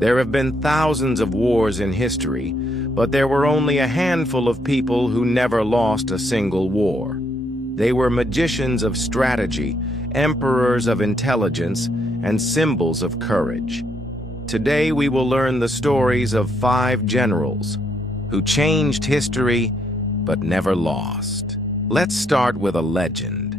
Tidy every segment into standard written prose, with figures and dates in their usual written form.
There have been thousands of wars in history, but there were only a handful of people who never lost a single war. They were magicians of strategy, emperors of intelligence, and symbols of courage. Today we will learn the stories of 5 generals who changed history but never lost. Let's start with a legend.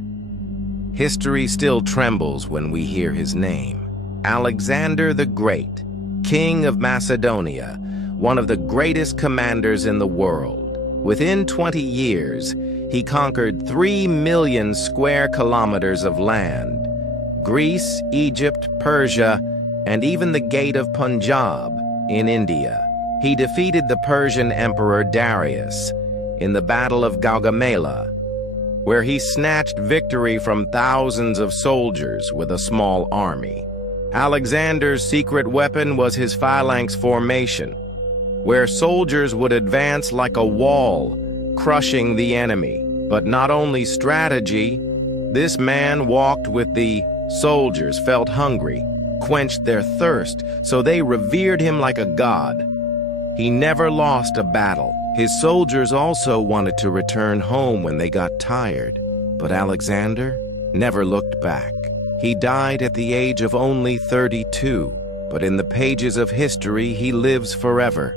History still trembles when we hear his name. Alexander the Great, King of Macedonia, one of the greatest commanders in the world. Within 20 years, he conquered 3 million square kilometers of land. Greece, Egypt, Persia, and even the Gate of Punjab in India. He defeated the Persian Emperor Darius in the Battle of Gaugamela, where he snatched victory from thousands of soldiers with a small army. Alexander's secret weapon was his phalanx formation, where soldiers would advance like a wall, crushing the enemy. But not only strategy, this man walked with the soldiers, felt hungry, quenched their thirst, so they revered him like a god. He never lost a battle. His soldiers also wanted to return home when they got tired, but Alexander never looked back. He died at the age of only 32, but in the pages of history he lives forever,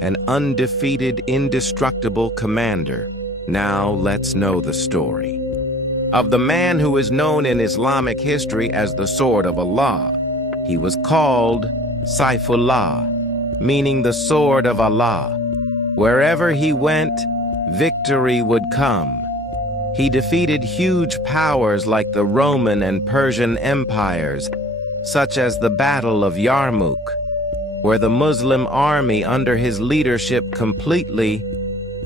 an undefeated, indestructible commander. Now let's know the story of the man who is known in Islamic history as the Sword of Allah. He was called Saifullah, meaning the Sword of Allah. Wherever he went, victory would come. He defeated huge powers like the Roman and Persian empires, such as the Battle of Yarmouk, where the Muslim army under his leadership completely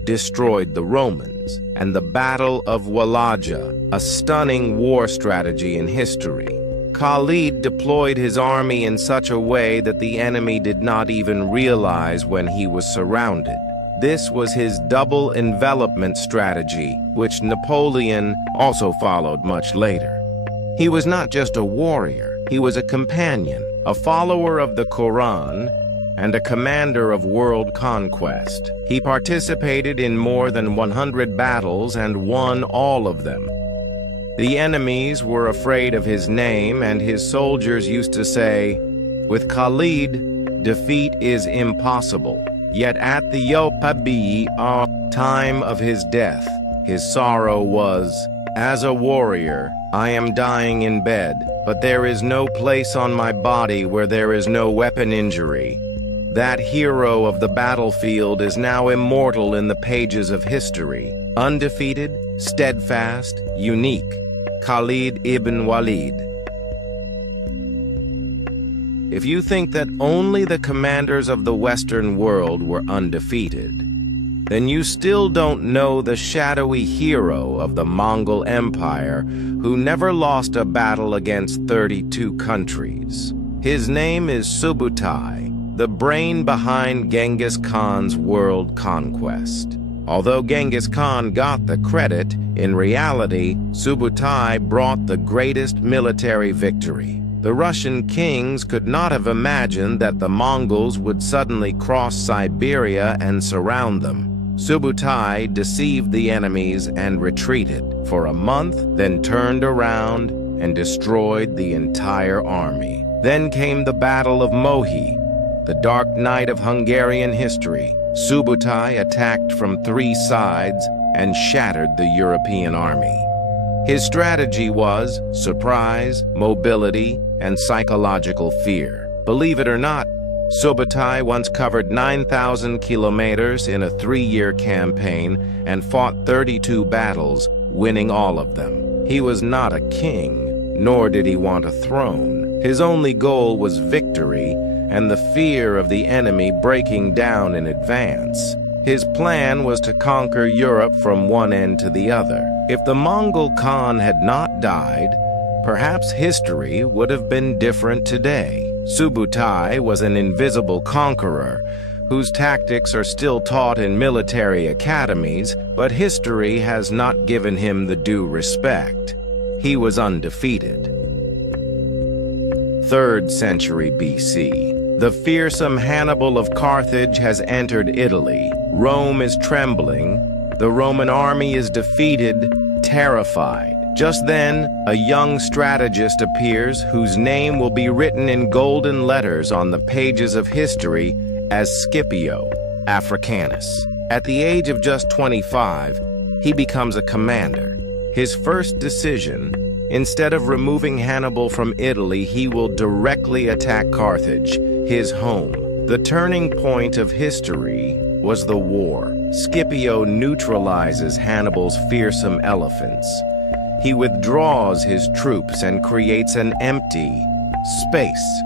destroyed the Romans, and the Battle of Walaja, a stunning war strategy in history. Khalid deployed his army in such a way that the enemy did not even realize when he was surrounded. This was his double envelopment strategy, which Napoleon also followed much later. He was not just a warrior, he was a companion, a follower of the Quran, and a commander of world conquest. He participated in more than 100 battles and won all of them. The enemies were afraid of his name, and his soldiers used to say, "With Khalid, defeat is impossible." Yet at the time of his death, his sorrow was, "As a warrior, I am dying in bed, but there is no place on my body where there is no weapon injury." That hero of the battlefield is now immortal in the pages of history. Undefeated, steadfast, unique. Khalid ibn Walid. If you think that only the commanders of the Western world were undefeated, then you still don't know the shadowy hero of the Mongol Empire who never lost a battle against 32 countries. His name is Subutai, the brain behind Genghis Khan's world conquest. Although Genghis Khan got the credit, in reality, Subutai brought the greatest military victory. The Russian kings could not have imagined that the Mongols would suddenly cross Siberia and surround them. Subutai deceived the enemies and retreated for a month, then turned around and destroyed the entire army. Then came the Battle of Mohi, the dark night of Hungarian history. Subutai attacked from 3 sides and shattered the European army. His strategy was surprise, mobility, and psychological fear. Believe it or not, Subutai once covered 9,000 kilometers in a 3-year campaign and fought 32 battles, winning all of them. He was not a king, nor did he want a throne. His only goal was victory and the fear of the enemy breaking down in advance. His plan was to conquer Europe from one end to the other. If the Mongol Khan had not died, perhaps history would have been different today. Subutai was an invisible conqueror whose tactics are still taught in military academies, but history has not given him the due respect. He was undefeated. 3rd century BC. The fearsome Hannibal of Carthage has entered Italy. Rome is trembling. The Roman army is defeated, terrified. Just then, a young strategist appears whose name will be written in golden letters on the pages of history as Scipio Africanus. At the age of just 25, he becomes a commander. His first decision, instead of removing Hannibal from Italy, he will directly attack Carthage, his home. The turning point of history was the war. Scipio neutralizes Hannibal's fearsome elephants. He withdraws his troops and creates an empty space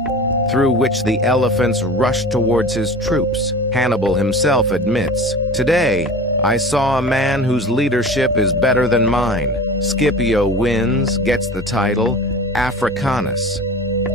through which the elephants rush towards his troops. Hannibal himself admits, "Today, I saw a man whose leadership is better than mine." Scipio wins, gets the title Africanus.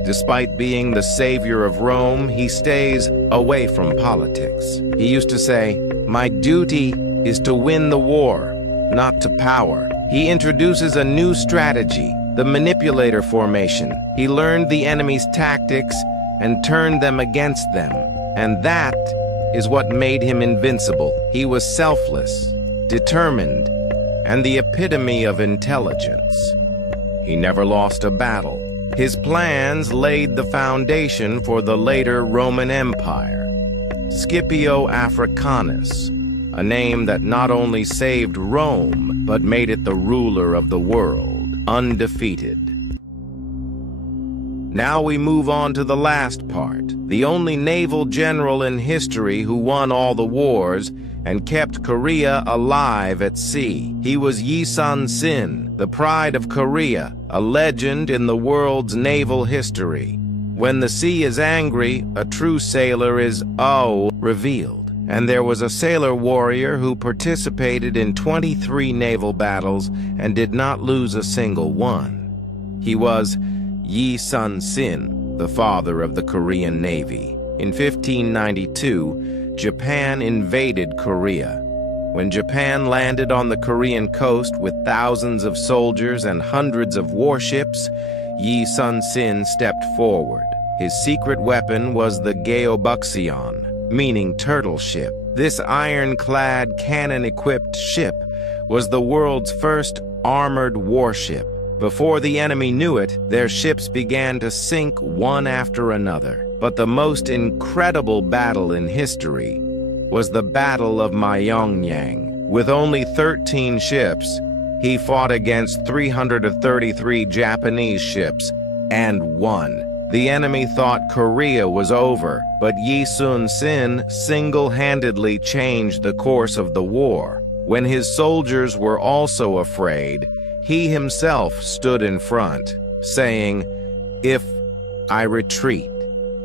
Despite being the savior of Rome, he stays away from politics. He used to say, "My duty is to win the war, not to power." He introduces a new strategy, the manipulator formation. He learned the enemy's tactics and turned them against them. And that is what made him invincible. He was selfless, determined, and the epitome of intelligence. He never lost a battle. His plans laid the foundation for the later Roman Empire. Scipio Africanus, a name that not only saved Rome, but made it the ruler of the world, undefeated. Now we move on to the last part, the only naval general in history who won all the wars and kept Korea alive at sea. He was Yi Sun-sin, the pride of Korea, a legend in the world's naval history. When the sea is angry, a true sailor is revealed. And there was a sailor warrior who participated in 23 naval battles and did not lose a single one. He was Yi Sun-sin, the father of the Korean Navy. In 1592, Japan invaded Korea. When Japan landed on the Korean coast with thousands of soldiers and hundreds of warships, Yi Sun-sin stepped forward. His secret weapon was the Geobuxion, meaning turtle ship. This ironclad, cannon-equipped ship was the world's first armored warship. Before the enemy knew it, their ships began to sink one after another. But the most incredible battle in history was the Battle of Myeongyang. With only 13 ships, he fought against 333 Japanese ships and won. The enemy thought Korea was over, but Yi Sun-sin single-handedly changed the course of the war. When his soldiers were also afraid, he himself stood in front, saying, "If I retreat,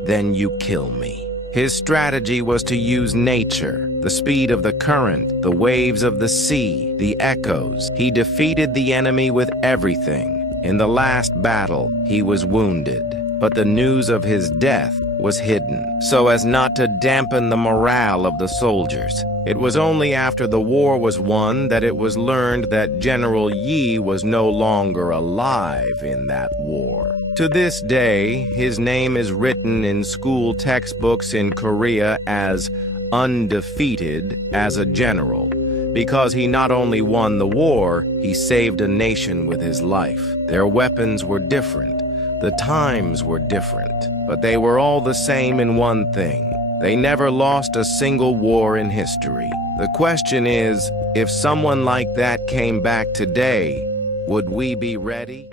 then you kill me." His strategy was to use nature, the speed of the current, the waves of the sea, the echoes. He defeated the enemy with everything. In the last battle, he was wounded, but the news of his death was hidden, so as not to dampen the morale of the soldiers. It was only after the war was won that it was learned that General Yi was no longer alive in that war. To this day, his name is written in school textbooks in Korea as Undefeated as a general, because he not only won the war, he saved a nation with his life. Their weapons were different, the times were different, but they were all the same in one thing. They never lost a single war in history. The question is, if someone like that came back today, would we be ready?